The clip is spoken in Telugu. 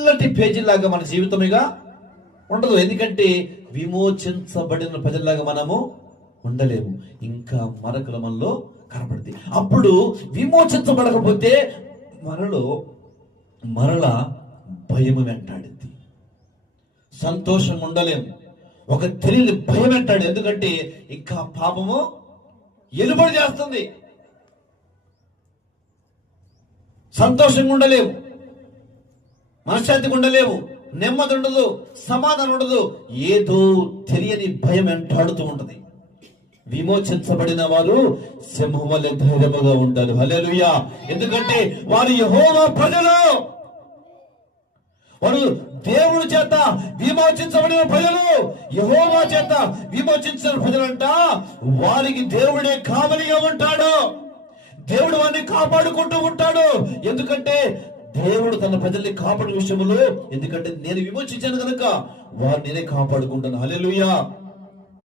తెల్లటి పేజీలాగా మన జీవితముగా ఉండదు. ఎందుకంటే విమోచించబడిన ప్రజల్లాగా మనము ఉండలేము. ఇంకా మరకలు మనలో కనపడతాయి. అప్పుడు విమోచించబడకపోతే మనలో మరలా భయము వెంటాడింది. సంతోషం ఉండలేము. ఒక తెలియని భయం వెంటాడు. ఎందుకంటే ఇంకా పాపము ఎలుబడి చేస్తుంది. సంతోషంగా ఉండలేము, మనశ్శాంతిగా ఉండలేము, నెమ్మది ఉండదు, సమాధానం ఉండదు. ఏదో తెలియని భయం వెంటాడుతూ ఉంటది. విమోచించబడిన వారు సింహం వలె ధైర్యముగా ఉంటారు. హల్లెలూయా. ఎందుకంటే వారు యెహోవా ప్రజలు. వారు దేవుని చేత విమోచించబడిన ప్రజలు, యెహోవా చేత విమోచించిన ప్రజలంట. వారికి దేవుడే కావలిగా ఉంటాడు. దేవుడు వారిని కాపాడుకుంటూ ఉంటాడు. ఎందుకంటే దేవుడు తన ప్రజల్ని కాపాడు విషయంలో, ఎందుకంటే నేను విమోచించాను కనుక వారు నేనే కాపాడుకుంటాను. హల్లెలూయా.